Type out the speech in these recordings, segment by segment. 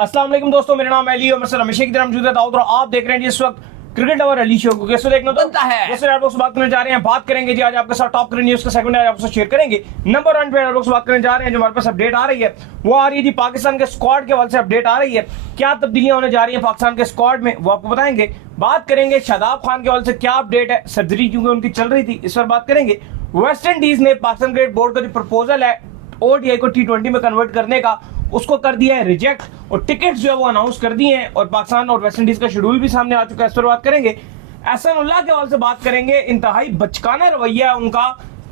अस्सलाम वालेकुम दोस्तों, मेरा नाम अली और मैं सर हमेशा की तरह मौजूद है दाऊद और आप देख रहे हैं इस वक्त क्रिकेट और अली शो को। कैसे देखना बनता है दोस्तों, आप लोग से बात करने जा रहे हैं, बात करेंगे जी आज आपके साथ टॉप क्रिकेट न्यूज का सेगमेंट आज आपसे शेयर करेंगे। नंबर 1 पे आप लोग से बात करने जा रहे हैं, जो हमारे पास अपडेट आ रही है वो आ रही है जी पाकिस्तान के स्क्वाड के हवाले से अपडेट आ रही है। क्या तब्दीलियां होने जा रही है पाकिस्तान के स्क्वाड में वो आपको बताएंगे। बात करेंगे शादाब खान के हवाले से क्या अपडेट है, सर्जरी क्योंकि उनकी चल रही थी, इस पर बात करेंगे। वेस्ट इंडीज ने पाकिस्तान क्रिकेट बोर्ड का जो प्रपोजल है ओडीआई को T20 में कन्वर्ट करने का, उसको कर दिया है रिजेक्ट और टिकट्स जो है वो अनाउंस कर दिए हैं और पाकिस्तान और वेस्ट इंडीज का शेड्यूल भी सामने आ चुका है, इस पर बात करेंगे। एहसानुल्लाह के हवाले से बात करेंगे, इंतहाई बचकाना रवैया है उनका,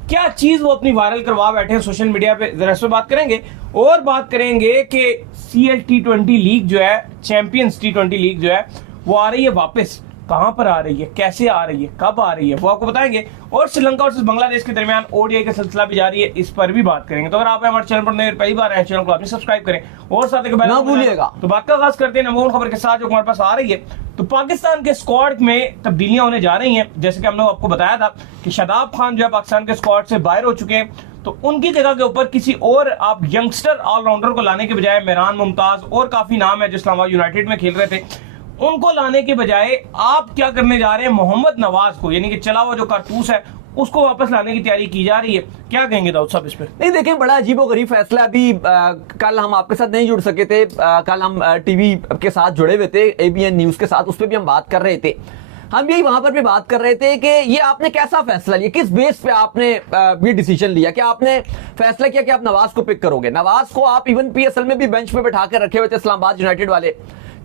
क्या चीज वो अपनी वायरल करवा बैठे हैं सोशल मीडिया पे, जरा इस पर बात करेंगे। और बात करेंगे कि CL T20 लीग जो है, चैंपियंस T20 लीग जो है वो आ रही है वापस, कहां पर आ रही है, कैसे आ रही है, कब आ रही है, वो आपको बताएंगे। और श्रीलंका और बांग्लादेश के दरमियान ओडीआई का सिलसिला भी जारी है, इस पर भी बात करेंगे। तो अगर आप हमारे चैनल पर नए पहली बार आए, चैनल को आपने सब्सक्राइब करें और साथ ही ना भूलिएगा। तो बात का आगाज करते हैं नंबर खबर के साथ जो हमारे पास आ रही है। तो पाकिस्तान के स्क्वाड में तब्दीलियां होने जा रही हैं, जैसे कि हमने आपको बताया था कि शादाब खान जो है पाकिस्तान के स्क्वाड से बाहर हो चुके हैं, तो उनकी जगह के ऊपर किसी और आप यंगस्टर ऑलराउंडर को लाने के बजाय मेहरान मुमताज और काफी नाम है जो इस्लामाबाद यूनाइटेड में खेल रहे थे, उनको लाने के बजाय आप क्या करने जा रहे हैं, मोहम्मद नवाज को, यानी कि चला हुआ जो कारतूस है उसको वापस लाने की तैयारी की जा रही है। क्या कहेंगे दाऊद साहब इस पर? नहीं देखिए, बड़ा अजीबोगरीब फैसला। अभी कल हम आपके साथ नहीं जुड़ सके थे, कल हम टीवी के साथ जुड़े हुए थे, ABN न्यूज के साथ, उस पर भी हम बात कर रहे थे। हम यही वहां पर भी बात कर रहे थे कि ये आपने कैसा फैसला लिया, किस बेस पे आपने ये डिसीजन लिया कि आपने फैसला किया कि आप नवाज को पिक करोगे। नवाज को आप इवन PSL में भी बेंच पे बैठा कर रखे हुए थे, इस्लामाबाद यूनाइटेड वाले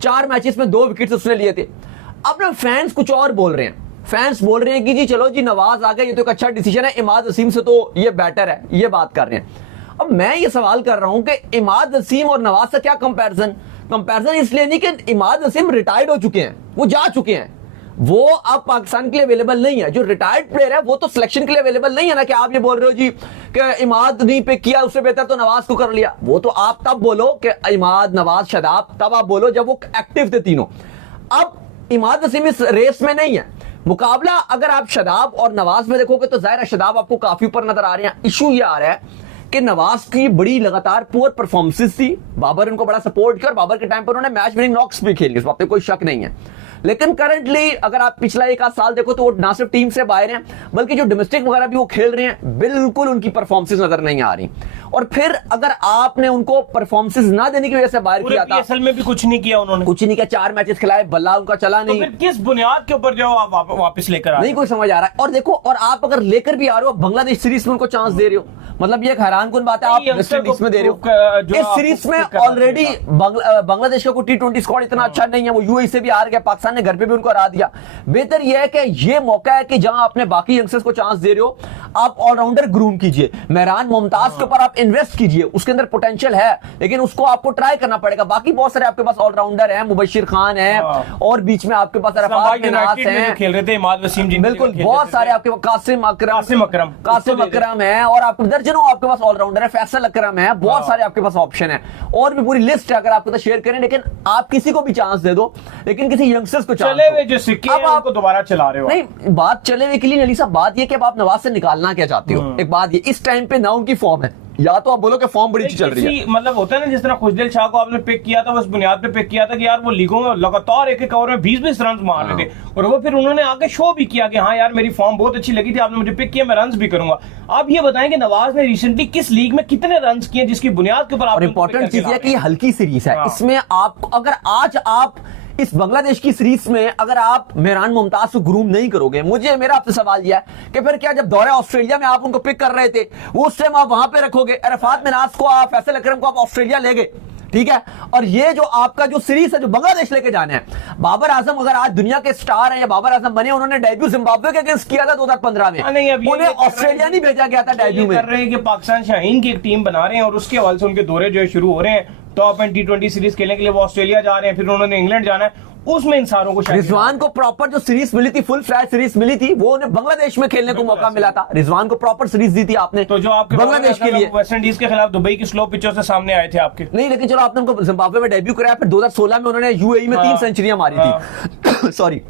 4 मैचेस में 2 विकेट्स उसने लिए थे। अब ना फैंस कुछ और बोल रहे हैं, फैंस बोल रहे हैं कि जी चलो जी नवाज आ गया, ये तो एक अच्छा डिसीजन है, इमाद वसीम से तो ये बेटर है, ये बात कर रहे हैं। अब मैं ये सवाल कर रहा हूं कि इमाद वसीम और नवाज से क्या कंपैरिजन इसलिए नहीं कि इमाद वसीम रिटायर्ड हो चुके हैं, वो जा चुके हैं, वो अब पाकिस्तान के लिए अवेलेबल नहीं है। जो रिटायर्ड प्लेयर है वो तो सिलेक्शन के लिए अवेलेबल नहीं है ना, कि आप ये बोल रहे हो जी कि इमाद नहीं पिक किया, उससे बेहतर तो नवाज को कर लिया। वो तो आप तब बोलो कि इमाद, नवाज, शादाब, तब आप बोलो जब वो एक्टिव थे तीनों। अब इमाद वसीम इस रेस में नहीं है। मुकाबला अगर आप शादाब और नवाज में देखोगे तो जाहिर है शादाब आपको काफी ऊपर नजर आ रहे हैं। इशू ये आ रहा है कि नवाज की बड़ी लगातार पुअर परफॉर्मेंसेस थी, बाबर इनको बड़ा सपोर्ट किया और बाबर के टाइम पर उन्होंने मैच विनिंग नॉक्स भी खेली, इस बात पे कोई शक नहीं है। लेकिन करंटली अगर आप पिछला 1 आध साल देखो तो वो ना सिर्फ टीम से बाहर हैं, बल्कि जो डोमेस्टिक वगैरह भी वो खेल रहे हैं, बिल्कुल उनकी परफॉर्मेंसेस नजर नहीं आ रही। और फिर अगर आपने उनको परफॉर्मेंसेस ना देने की वजह से बाहर किया था, PSL में भी कुछ नहीं किया उन्होंने, कुछ नहीं किया, 4 मैचेस खिलाए, बल्ला उनका चला नहीं, तो फिर किस बुनियाद के ऊपर जो आप वापस लेकर आ रहे नहीं कोई समझ आ रहा है। और देखो, और आप अगर लेकर भी आ रहे हो, बांग्लादेश सीरीज में उनको चांस दे रहे हो, मतलब ये एक हैरानकुन बात है, आप वेस्ट इंडीज में दे रहे हो। इस सीरीज में ऑलरेडी बांग्लादेश का कोई T20 स्क्वाड इतना अच्छा नहीं है, वो UAE से भी हार गया, पाकिस्तान ने घर पे भी उनको हरा दिया। बेहतर यह है कि ये मौका है कि जहां आपने बाकी यंगस्टर्स को चांस दे रहे हो, आप ऑलराउंडर ग्रूम कीजिए, मेहरान मुमताज के ऊपर आप इन्वेस्ट कीजिए, उसके अंदर पोटेंशियल है, लेकिन उसको आपको ट्राई करना पड़ेगा। बाकी बहुत सारे आपके पास ऑलराउंडर हैं, मुबशिर खान है, और बीच में आपके पास अरफात मिनास हैं, खेल रहे थे इमाद वसीम जी, बिल्कुल बहुत सारे आपके पास, कासिम अकरम है, और आपके दर्जनों आपके पास ऑलराउंडर है, फैसल अकरम है, बहुत सारे आपके पास ऑप्शन है, और भी पूरी लिस्ट है, अगर आपको तो शेयर करें। लेकिन आप किसी को भी चांस दे दो, लेकिन किसी यंगस्टर्स को चले हुए जो सिक्के हैं उनको दोबारा चला रहे हो। नहीं, बात चले हुए के लिए अली साहब, बात ये कि आप नवाज से निकालना क्या चाहते हो। एक बात ये, इस टाइम पे ना उनकी फॉर्म है, या तो आप बोलो कि फॉर्म बड़ी अच्छी चल रही है, मतलब होता है ना, जिस तरह खुशदिल शाह को आपने पिक किया था, उस बुनियाद पे पिक किया था कि यार वो लीगों में लगातार एक ओवर में 20-20 रन मार रहे थे, और वो फिर उन्होंने आगे शो भी किया कि हाँ यार मेरी फॉर्म बहुत अच्छी लगी थी, आपने मुझे पिक किया, मैं रन भी करूंगा। आप ये बताएं कि नवाज ने रिसेंटली किस लीग में कितने रन किए जिसकी बुनियाद के ऊपर आप, इंपॉर्टेंट चीज है कि ये हल्की सीरीज है, इसमें आप अगर आज आप इस बांग्लादेश की सीरीज में अगर आप मेहरान मुमताज को ग्रूम नहीं करोगे, मेरा आपसे सवाल यह है कि फिर क्या जब दौरे ऑस्ट्रेलिया में आप उनको पिक कर रहे थे, वो उस टाइम आप वहां पे रखोगे, अरफात मिनास को, आप फैसल अकरम को आप ऑस्ट्रेलिया ले गए, ठीक है। और ये जो आपका जो सीरीज है जो बांग्लादेश लेके जाने हैं, बाबर आजम अगर आज दुनिया के स्टार हैं या बाबर आजम बने, उन्होंने डेब्यू जिम्बाब्वे के अगेंस्ट किया था 2015 में, उन्हें ऑस्ट्रेलिया नहीं भेजा गया था डेब्यू में। कर रहे हैं कि पाकिस्तान शाहीन की एक टीम बना रहे हैं और उसके हवाले से उनके दौरे जो है शुरू हो रहे हैं, टॉप एंड T20 सीरीज खेलने के लिए वो ऑस्ट्रेलिया जा रहे हैं, फिर उन्होंने इंग्लैंड जाना है, उसमें इन सारों को रिजवान को प्रॉपर जो सीरीज मिली थी, फुल फ्लैश सीरीज मिली थी, वो उन्हें बांग्लादेश में खेलने को मौका मिला था। रिजवान को प्रॉपर सीरीज दी थी आपने, तो जो आपके बांग्लादेश के लिए वेस्ट इंडीज के खिलाफ दुबई की स्लो पिचों से सामने आए थे आपके, नहीं, लेकिन चलो आपने उनको जिम्बाब्वे में डेब्यू कराया, फिर 2016 में उन्होंने UAE में 3 सेंचुरियां मारी थी सॉरी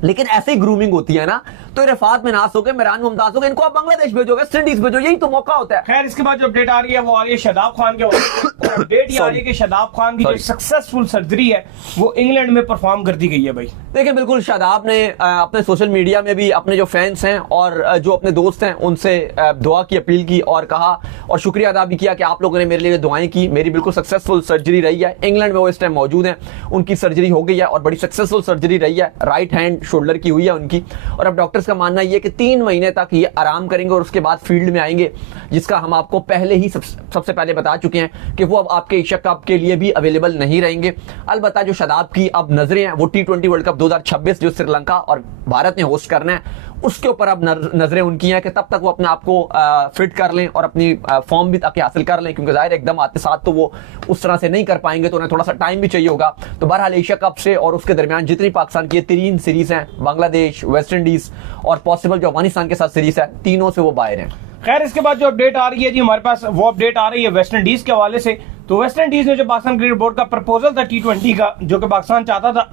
लेकिन ऐसे ही ग्रूमिंग होती है ना, तो इरफात मिनास हो गए, मिरान मुमताज हो गए, इनको आप बांग्लादेश भेजोगे, वेस्ट इंडीज भेजो, यही तो मौका होता है। खैर इसके बाद जो अपडेट आ रही है वो आ रही है शादाब खान के अपडेट ये आ रही है कि शादाब खान की जो सक्सेसफुल सर्जरी है वो इंग्लैंड में परफॉर्म कर दी गई है। भाई देखिए बिल्कुल, शादाब ने अपने सोशल मीडिया में भी अपने जो फैंस हैं और जो अपने दोस्त हैं उनसे दुआ की अपील की और कहा और शुक्रिया अदा भी किया कि आप लोगों ने मेरे लिए दुआएं की। मेरी बिल्कुल सक्सेसफुल सर्जरी रही है, इंग्लैंड में वो इस टाइम मौजूद हैं, उनकी सर्जरी हो गई है और बड़ी सक्सेसफुल सर्जरी रही है, राइट हैंड शोल्डर की हुई है उनकी। और अब डॉक्टर्स का मानना यह है कि 3 महीने तक ये आराम करेंगे और उसके बाद फील्ड में आएंगे, जिसका हम आपको पहले ही सबसे पहले बता चुके हैं कि वो अब आपके एशिया कप के लिए भी अवेलेबल नहीं रहेंगे। अलबत्ता जो शादाब की अब नजरें हैं वो T20 वर्ल्ड कप 2026 जो श्रीलंका और भारत ने होस्ट करना है उसके ऊपर अब नजरें उनकी हैं कि तब तक वो अपने आप को फिट कर लें और अपनी फॉर्म भी ताकि हासिल कर लें, क्योंकि जाहिर एकदम आते साथ तो वो उस तरह से नहीं कर पाएंगे, तो उन्हें थोड़ा सा टाइम भी चाहिए होगा। तो बहरहाल एशिया कप से और उसके दरमियान जितनी पाकिस्तान की 3 सीरीज हैं, बांग्लादेश, वेस्ट इंडीज और पॉसिबल जो अफगानिस्तान के साथ सीरीज है, तीनों से वो बाहर हैं। खैर इसके बाद जो अपडेट आ रही है जी हमारे पास, वो अपडेट आ रही है वेस्ट इंडीज के हवाले से। तो वेस्ट इंडीज ने जो पाकिस्तान क्रिकेट बोर्ड का प्रपोजल था T20 का, जो कि पाकिस्तान चाहता था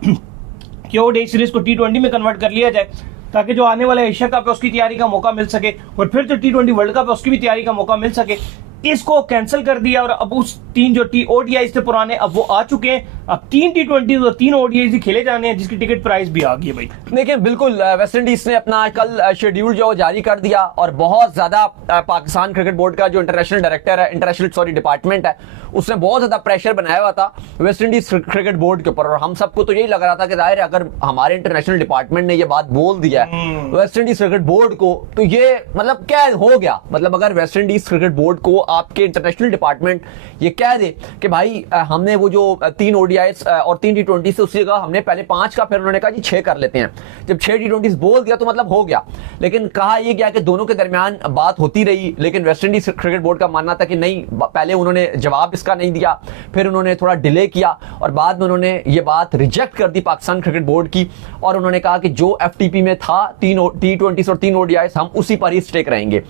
कि ओडीआई सीरीज को T20 में कन्वर्ट कर लिया जाए ताकि जो आने वाला एशिया कप है उसकी तैयारी का मौका मिल सके और फिर जो T20 वर्ल्ड कप है उसकी भी तैयारी का मौका मिल सके, इसको कैंसिल कर दिया और अब उस 3 जो ओडीआई थे पुराने अब वो आ चुके हैं। अब 3 T20 और 3 ओडीआई खेले जाने हैं, जिसकी टिकट प्राइस भी आ गई है। भाई देखिए बिल्कुल, वेस्ट इंडीज ने अपना कल शेड्यूल जो जारी कर दिया और बहुत ज्यादा पाकिस्तान क्रिकेट बोर्ड का जो इंटरनेशनल डायरेक्टर है, इंटरनेशनल डिपार्टमेंट है, उसने बहुत ज्यादा प्रेशर बनाया हुआ था वेस्ट इंडीज क्रिकेट बोर्ड के ऊपर। और हम सबको तो यही लग रहा था कि जाहिर है अगर हमारे इंटरनेशनल डिपार्टमेंट ने ये बात बोल दिया है वेस्ट इंडीज क्रिकेट बोर्ड को, तो ये मतलब क्या हो गया। मतलब अगर वेस्ट इंडीज क्रिकेट बोर्ड को आपके इंटरनेशनल डिपार्टमेंट ये कह दे कि भाई हमने वो जो 3 ओडीआईस और 3 T20 से उसकी जगह हमने पहले 5 का, फिर उन्होंने कहा जी 6 कर लेते हैं, जब 6 T20 बोल दिया तो मतलब हो गया। लेकिन कहा यह गया कि दोनों के दरमियान बात होती रही, लेकिन वेस्ट इंडीज क्रिकेट बोर्ड का मानना था कि नहीं, पहले उन्होंने जवाब इसका नहीं दिया, फिर उन्होंने थोड़ा डिले किया और बाद में उन्होंने ये बात रिजेक्ट कर दी पाकिस्तान क्रिकेट बोर्ड की और उन्होंने कहा कि जो FTP में था 3 T20 और 3 ओडीआईस हम उसी पर ही स्टेक रहेंगे।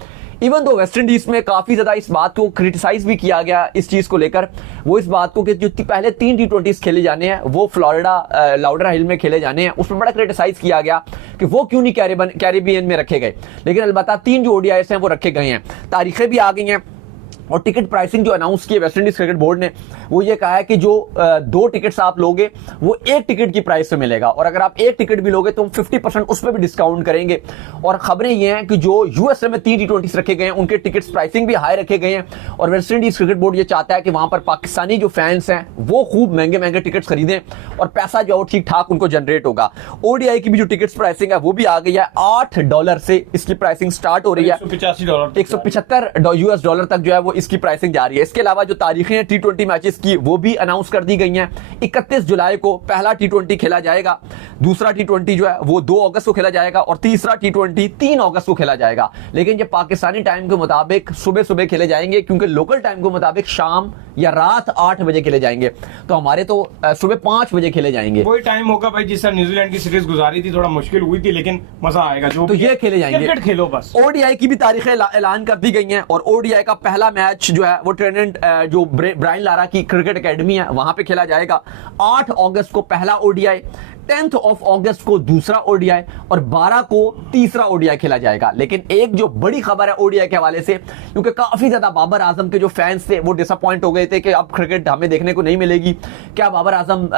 इवन दो वेस्ट इंडीज में काफी ज्यादा इस बात को क्रिटिसाइज भी किया गया इस चीज को लेकर, वो इस बात को कि जो पहले 3 T20 खेले जाने हैं वो फ्लोरिडा लाउडर हिल में खेले जाने हैं, उसमें बड़ा क्रिटिसाइज किया गया कि वो क्यों नहीं कैरिबियन में रखे गए। लेकिन अलबत्ता 3 जो ओडीआईस हैं वो रखे गए हैं, तारीखें भी आ गई हैं और टिकट प्राइसिंग जो अनाउंस की है वेस्ट इंडीज क्रिकेट बोर्ड ने, वो ये कहा है कि जो 2 टिकट्स आप लोगे वो 1 टिकट की प्राइस पे मिलेगा और अगर आप 1 टिकट भी लोगे तो हम 50% उस पर भी डिस्काउंट करेंगे। और खबरें ये हैं कि जो यूएसए में 3 T20 रखे गए हैं उनके टिकट्स प्राइसिंग भी हाई रखे गए हैं और वेस्ट इंडीज क्रिकेट बोर्ड ये चाहता है कि वहां पर पाकिस्तानी जो फैंस हैं वो खूब महंगे महंगे टिकट्स खरीदें और पैसा जो ठीक ठाक उनको जनरेट होगा। ओडीआई की भी जो टिकट्स प्राइसिंग है वो भी आ गई है, $8 से इसकी प्राइसिंग स्टार्ट हो रही है, $175 तक जो है वो इसकी प्राइसिंग जा रही है। इसके अलावा जो तारीखें हैं T20 मैचेस की वो भी अनाउंस कर दी गई हैं। 31 जुलाई को पहला T20 खेला जाएगा, दूसरा T20 जो है वो 2 अगस्त को खेला जाएगा और तीसरा T20 3 अगस्त को खेला जाएगा। लेकिन ये पाकिस्तानी टाइम के मुताबिक सुबह सुबह खेले जाएंगे, क्योंकि लोकल टाइम के मुताबिक शाम या रात 8 बजे खेले जाएंगे, तो हमारे तो सुबह 5 बजे खेले जाएंगे। वही टाइम होगा भाई जिस तरह न्यूजीलैंड की सीरीज गुजारी थी, थोड़ा मुश्किल हुई थी लेकिन मजा आएगा। जो तो ये खेले जाएंगे, क्रिकेट खेलो बस। ओडीआई की भी तारीखें ऐलान कर दी गई हैं और ओडीआई का पहला मैच जो है वो ट्रेनेंट जो ब्रायन लारा की क्रिकेट एकेडमी है वहां पे खेला जाएगा। 8 अगस्त को पहला ओडीआई, 10th of अगस्त को दूसरा ओडीआई और 12 को तीसरा ओडीआई खेला जाएगा। लेकिन एक जो बड़ी खबर है ओडीआई के हवाले से, क्योंकि काफी ज्यादा बाबर आजम के जो फैंस थे वो डिसअपॉइंट हो गए थे कि अब क्रिकेट हमें देखने को नहीं मिलेगी, क्या बाबर आजम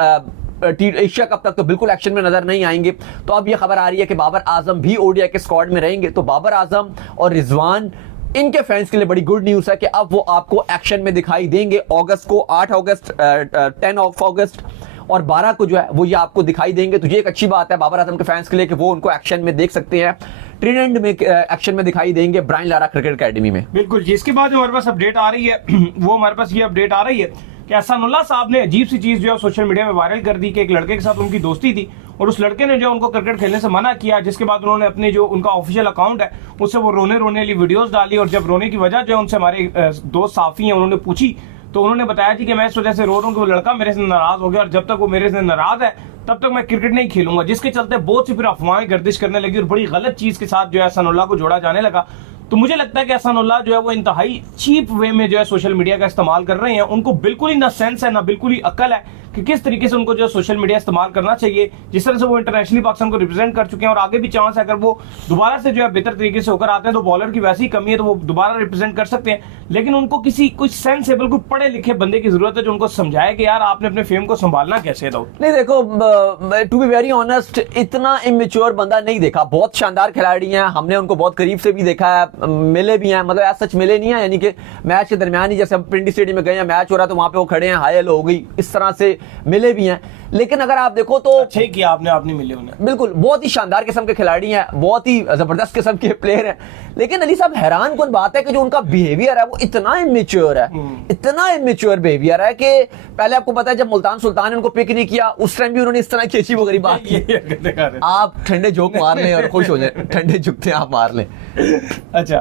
एशिया कप तक तो बिल्कुल एक्शन में नजर नहीं आएंगे। तो अब यह खबर आ रही है कि बाबर आजम भी ओडीआई के स्क्वाड में रहेंगे। तो बाबर आजम और रिजवान, इनके फैंस के लिए बड़ी गुड न्यूज है कि अब वो आपको एक्शन में दिखाई देंगे। अगस्त को 8 अगस्त, 10 अगस्त और 12 को जो है वो ये आपको दिखाई देंगे। तो ये एक अच्छी बात है बाबर आजम के फैंस के लिए कि वो उनको एक्शन में देख सकते हैं, ट्रीनेंड में एक्शन में दिखाई देंगे ब्रायन लारा क्रिकेट एकेडमी में। बिल्कुल, जिसके बाद जो हमारे पास अपडेट आ रही है वो हमारे पास ये अपडेट आ रही है कि अहसानुल्लाह साहब ने अजीब सी चीज जो है सोशल मीडिया में वायरल कर दी कि एक लड़के के साथ उनकी दोस्ती थी और उस लड़के ने जो उनको क्रिकेट खेलने से मना किया, जिसके बाद उन्होंने अपने जो उनका ऑफिशियल अकाउंट है उससे वो रोने वाली वीडियोस डाली और जब रोने की वजह जो है उनसे हमारे दोस्त साफी हैं उन्होंने पूछी तो उन्होंने बताया जी कि मैं इस वजह से रो रहा हूँ कि वो लड़का मेरे से नाराज हो गया और जब तक वो मेरे से नाराज है तब तक मैं क्रिकेट नहीं खेलूंगा, जिसके चलते बहुत सी फिर अफवाहें गर्दिश करने लगी और बड़ी गलत चीज के साथ जो है अहसानुल्लाह को जोड़ा जाने लगा। तो मुझे लगता है कि अहसानुल्लाह जो है वो इंतहाई चीप वे में जो है सोशल मीडिया का इस्तेमाल कर रहे हैं। उनको बिल्कुल ही ना सेंस है ना बिल्कुल ही अक्ल है कि किस तरीके से उनको जो सोशल मीडिया इस्तेमाल करना चाहिए, जिस तरह से वो इंटरनेशनली पाकिस्तान को रिप्रेजेंट कर चुके हैं और आगे भी चांस है अगर वो दोबारा से जो है बेहतर तरीके से होकर आते हैं तो बॉलर की वैसी कमी है तो वो दोबारा रिप्रेजेंट कर सकते हैं। लेकिन उनको किसी कुछ सेंसेबल, कुछ पढ़े लिखे बंदे की जरूरत है जो उनको समझाए कि यार आपने अपने फेम को संभालना कैसे था। नहीं देखो, टू बी वेरी ऑनेस्ट, इतना इमेच्योर बंदा नहीं देखा। बहुत शानदार खिलाड़ी हैं, हमने उनको बहुत करीब से भी देखा है, मिले भी हैं, मतलब ऐसा सच मिले नहीं है, यानी कि मैच के दरमियान ही जैसे हम पिंडी स्टेडियम में गए हैं, मैच हो रहा है तो वहां पे वो खड़े हैं, हाय हेलो हो गई, इस तरह से मिले भी हैं। लेकिन अगर आप देखो तो अच्छे किया आपने, आप नहीं मिले उन्हें। बिल्कुल, बहुत ही शानदार किस्म के खिलाड़ी हैं, बहुत ही जबरदस्त किस्म के प्लेयर हैं। लेकिन अली साहब, हैरान कौन बात है कि जो उनका बिहेवियर है वो इतना इमेच्योर है, इतना इमेच्योर बिहेवियर है कि पहले आपको पता है जब मुल्तान सुल्तान ने उनको पिक नहीं किया उस टाइम भी उन्होंने इस तरह की अच्छी वगैरह बात की। आप ठंडे जोक मार लें और खुश हो जाए, ठंडे जुकते आप मार लें। अच्छा,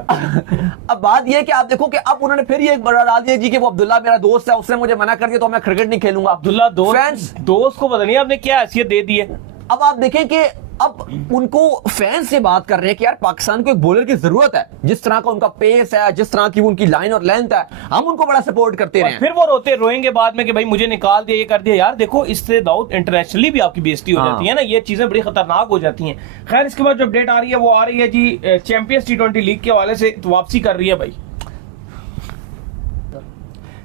अब बात यह है कि आप देखो कि अब उन्होंने फिर ये एक बड़ा डाल दिया जी कि वो अब्दुल्ला मेरा दोस्त है, उसने मुझे मना कर दिया तो मैं क्रिकेट नहीं खेलूंगा। अब्दुल्ला दोस्त को पता नहीं आपने क्या हैसियत दे दी है। अब आप देखें कि अब उनको फैंस से बात कर रहे हैं कि यार पाकिस्तान को एक बॉलर की जरूरत है, जिस तरह का उनका पेस है, जिस तरह की उनकी लाइन और लेंथ है, हम उनको बड़ा सपोर्ट करते रहे। फिर वो रोएंगे बाद में कि भाई मुझे निकाल दिया, ये कर दिया। यार देखो, इससे दाऊद इंटरनेशनली भी आपकी बेइज्जती हो जाती है ना, ये चीजें बड़ी खतरनाक हो जाती हैं। खैर, इसके बाद जो अपडेट आ रही है वो आ रही है जी चैंपियंस T20 लीग के हवाले से, तो वापसी कर रही है भाई।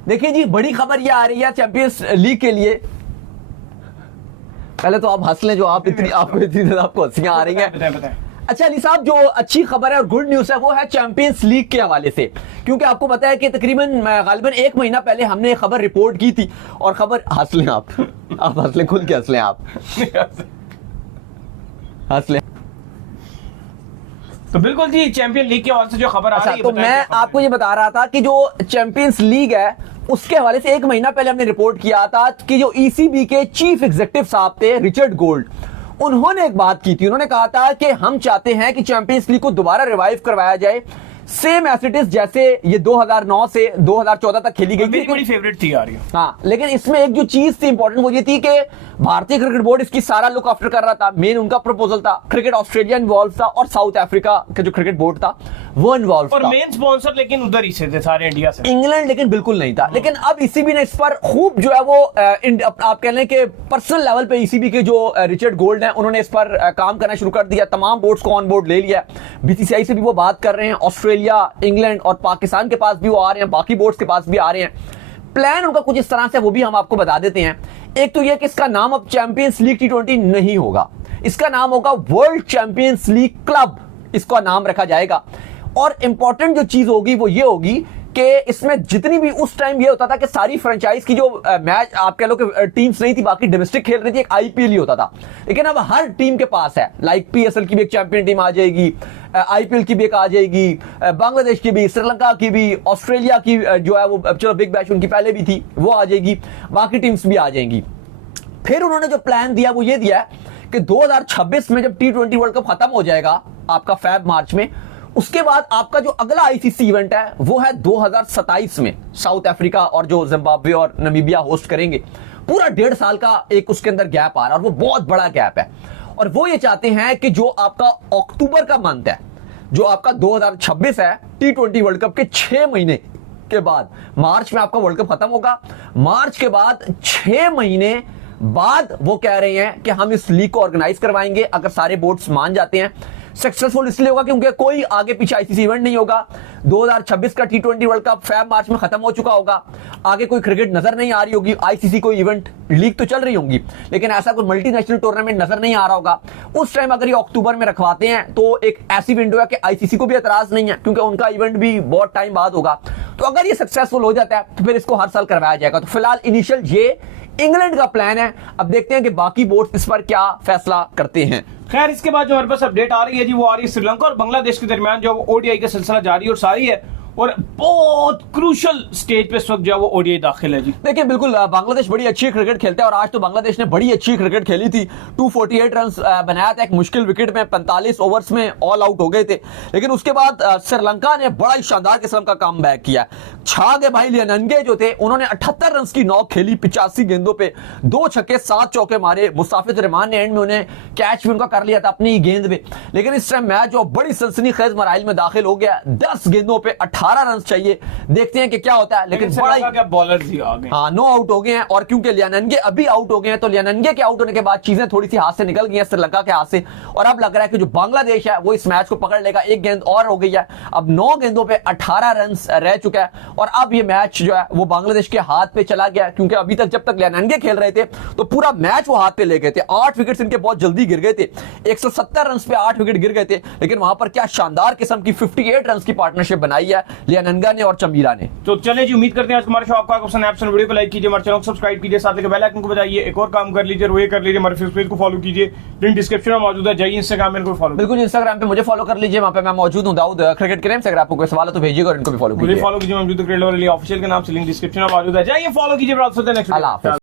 देखिए जी, बड़ी खबर ये आ रही है चैंपियंस लीग के लिए। पहले तो आप हंस लें, जो आपको इतनी ज्यादा आपको हंसियां आ रही हैं। बताएं। अच्छा अली साहब, जो अच्छी खबर है और गुड न्यूज है वो है चैंपियंस लीग के हवाले से, क्योंकि आपको पता है कि तकरीबन गालिबन 1 महीना पहले हमने खबर रिपोर्ट की थी, और खबर हंस लें आप हंस लें, खुल के हंस लें, आप हंस लें। तो बिल्कुल जी, चैंपियन लीग के हवाले से जो खबर आ रही है, तो मैं आपको ये बता रहा था कि जो चैंपियंस लीग है उसके हवाले से 1 महीना पहले हमने रिपोर्ट किया था कि जो ईसीबी के चीफ एग्जीक्यूटिव साहब थे रिचर्ड गोल्ड, उन्होंने एक बात की थी। उन्होंने कहा था कि हम चाहते हैं कि चैंपियंस लीग को दोबारा रिवाइव करवाया जाए, सेम एज इट इज जैसे ये 2009 से 2014 तक खेली गई थी। बड़ी फेवरेट थी यार ये। हाँ, लेकिन इसमें एक जो चीज थी इंपॉर्टेंट वो ये थी कि भारतीय क्रिकेट बोर्ड इसकी सारा लुक आफ्टर कर रहा था। मेन उनका प्रपोजल था, क्रिकेट ऑस्ट्रेलिया इन्वॉल्व था और साउथ अफ्रीका का जो क्रिकेट बोर्ड था वो इन्वॉल्व था, और मेन स्पॉन्सर लेकिन उधर ही से थे सारे, इंडिया से। इंग्लैंड लेकिन बिल्कुल नहीं था। लेकिन अब ईसीबी ने इस पर खूब जो है वो आप कह लें कि पर्सनल लेवल पे ईसीबी के जो रिचर्ड गोल्ड हैं उन्होंने इस पर काम करना शुरू कर दिया, तमाम बोर्ड्स को ऑन बोर्ड ले लिया। बीसीसीआई से भी वो बात कर रहे हैं, ऑस्ट्रेलिया, इंग्लैंड और पाकिस्तान के पास भी वो आ रहे हैं, बाकी बोर्ड्स के पास भी आ रहे हैं। प्लान उनका कुछ इस तरह से, वो भी हम आपको बता देते हैं। एक तो यह कि इसका नाम अब चैंपियंस लीग T20 नहीं होगा, इसका नाम होगा वर्ल्ड चैंपियंस लीग क्लब, इसका नाम रखा जाएगा। और इंपॉर्टेंट जो चीज होगी वो ये होगी कि इसमें जितनी भी उस टाइम ये होता था कि सारी फ्रेंचाइज की जो मैच आप कह लो कि टीम्स नहीं थी, बाकी डोमेस्टिक खेल रही थी, एक आईपीएल ही होता था। लेकिन अब हर टीम के पास है, लाइक पीएसएल की भी एक चैंपियन टीम आ जाएगी, आईपीएल की भी एक आ जाएगी, बांग्लादेश की भी, श्रीलंका की भी, ऑस्ट्रेलिया की जो है वो चलो बिग बैश उनकी पहले भी थी वो आ जाएगी, बाकी टीम्स भी आ जाएंगी। फिर उन्होंने जो प्लान दिया वो ये दिया है कि 2026 में जब T20 वर्ल्ड कप खत्म हो जाएगा आपका फेब मार्च में, उसके बाद आपका जो अगला आईसीसी इवेंट है वो है 2027 में, साउथ अफ्रीका और जो जिम्बाब्वे और नामीबिया होस्ट करेंगे। पूरा 1.5 साल का एक उसके अंदर गैप आ रहा है, और वो बहुत बड़ा गैप है। और वो ये चाहते हैं कि जो आपका अक्टूबर का मंथ है, जो आपका 2026 है, T20 वर्ल्ड कप के 6 महीने के बाद, मार्च में आपका वर्ल्ड कप खत्म होगा, मार्च के बाद 6 महीने बाद वो कह रहे हैं कि हम इस लीग को ऑर्गेनाइज करवाएंगे, अगर सारे बोर्ड्स मान जाते हैं। सक्सेसफुल इसलिए होगा क्योंकि कोई आगे पीछे आईसीसी इवेंट नहीं होगा। 2026 का T20 world cup Feb March में खत्म हो चुका होगा, आगे कोई क्रिकेट नजर नहीं आ रही होगी, आईसीसी कोई इवेंट, लीग तो चल रही होंगी लेकिन ऐसा कोई मल्टीनेशनल टूर्नामेंट नजर नहीं आ रहा होगा। उस टाइम अगर ये अक्टूबर में रखवाते हैं तो एक ऐसी विंडो है कि आईसीसी को भी एतराज नहीं है, क्योंकि उनका इवेंट भी बहुत टाइम बाद होगा। तो अगर ये सक्सेसफुल हो जाता है तो फिर इसको हर साल करवाया जाएगा। तो फिलहाल इनिशियल ये इंग्लैंड का प्लान है, अब देखते हैं कि बाकी बोर्ड इस पर क्या फैसला करते हैं। खैर, इसके बाद जो हमारे पास अपडेट आ रही है जी वो आ रही है श्रीलंका और बांग्लादेश के दरमियान जो ओडीआई का सिलसिला जारी और सारी है, और बहुत क्रूशल स्टेज पे इस वक्त जो है वो ओडीआई दाखिल है जी। देखिए बिल्कुल, बांग्लादेश बड़ी अच्छी क्रिकेट खेलता है और आज तो बांग्लादेश ने बड़ी अच्छी क्रिकेट खेली थी। 248 रन बनाया था एक मुश्किल विकेट में, 45 ओवर्स में ऑल आउट हो गए थे। लेकिन उसके बाद श्रीलंका ने बड़ा ही शानदार किस्म का कम बैक किया, छा गए भाई। लियानंगे जो थे उन्होंने 78 रन की नॉक खेली 85 गेंदों पे, 2 छक्के 7 चौके मारे। मुस्ताफिज रहमान ने एंड में उन्हें कैच भी उनका कर लिया था अपनी गेंद पे। लेकिन इस टाइम मैच जो बड़ी सनसनीखेज मराइल में दाखिल हो गया, 10 गेंदों पे 18 18 रन चाहिए, देखते हैं कि क्या होता है। लेकिन बड़ा क्या बॉलर्स ही आ गए, हाँ, 9 आउट हो गए हैं। और क्योंकि लियानंगे अभी आउट हो गए हैं, तो लियानंगे के आउट होने के बाद चीजें थोड़ी सी हाथ से निकल गई हैं श्रीलंका के हाथ से, और अब लग रहा है कि जो बांग्लादेश है वो इस मैच को पकड़ लेगा। एक गेंद और हो गई है, अब 9 गेंदों पे 18 रन रह चुका है, और अब ये मैच जो है वो बांग्लादेश के हाथ पे चला गया, क्योंकि अभी तक जब तक लियानंगे खेल रहे थे तो पूरा मैच वो हाथ पे ले गए थे। 8 विकेट्स इनके बहुत जल्दी गिर गए थे, 170 रन पे 8 विकेट गिर गए थे, लेकिन वहां पर क्या शानदार किस्म की 58 रन की पार्टनरशिप बनाई है लियानंगा ने और चमीरा ने। तो चले जी, उम्मीद करते हैं आज हमारे शो आपका पसंद है। वीडियो को लाइक कीजिए, हमारे चैनल को सब्सक्राइब कीजिए, साथ ही बेल आइकन को बजाइए। एक और काम कर लीजिए, रोए कर लीजिए, हमारे फेसबुक पेज को फॉलो कीजिए, लिंक डिस्क्रिप्शन में मौजूद है। जाइए इंस्टाग्राम में फॉलो, बिल्कुल इंस्टाग्राम पे मुझे फॉलो कर लीजिए, वहां पे मैं मौजूद हूं, दाऊद क्रिकेट के नाम से। अगर आपको कोई सवाल है तो भेजिएगा और इनको भी फॉलो कीजिए। मुझे फॉलो कीजिए, मौजूद क्रिकेट ऑफिशियल के नाम से, लिंक डिस्क्रिप्शन में मौजूद है। जाइए फॉलो कीजिए। नेक्स्ट अल्लाह हाफिज़।